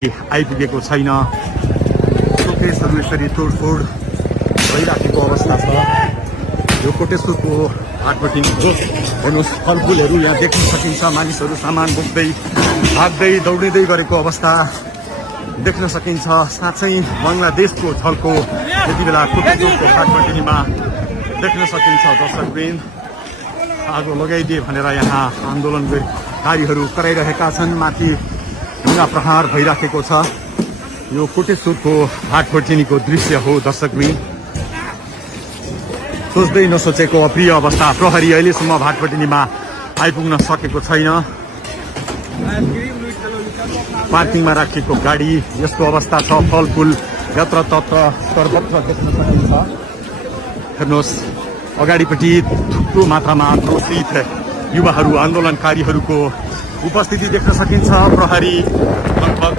आइपुगेको छैन। शोकेसहरू यसरी तोडफोड भइराखेको अवस्था छ। यो कोटेश्वरको हाटपट्टि हेर्नुहोस्, फलफुलहरू यहाँ देख्न सकिन्छ। मानिसहरू सामान बोक्दै भाग्दै दौडिँदै गरेको अवस्था देख्न सकिन्छ। साँच्चै बङ्गलादेशको झल्को यति बेला कोटेश्वरको हाटपट्टिमा देख्न सकिन्छ। दर्शकवृन्द, आगो लगाइदिए भनेर यहाँ आन्दोलनकारीहरू कराइरहेका छन्। माथि ढुङ्गा प्रहार भइराखेको छ। यो कोटेश्वरको हाटपट्टिको दृश्य हो। दर्शकवृन्द, सोच्दै नसोचेको अप्रिय अवस्था। प्रहरी अहिलेसम्म हाटपट्टिमा आइपुग्न सकेको छैन। पार्किङमा राखिएको गाडी यस्तो अवस्था छ। फलफुल यत्रतत्र सर्वत्र देख्न सकिन्छ। हेर्नुहोस्, अगाडिपट्टि थुप्रो मात्रामा आक्रोशित युवाहरू, आन्दोलनकारीहरूको उपस्थिति देख्न सकिन्छ। प्रहरी लगभग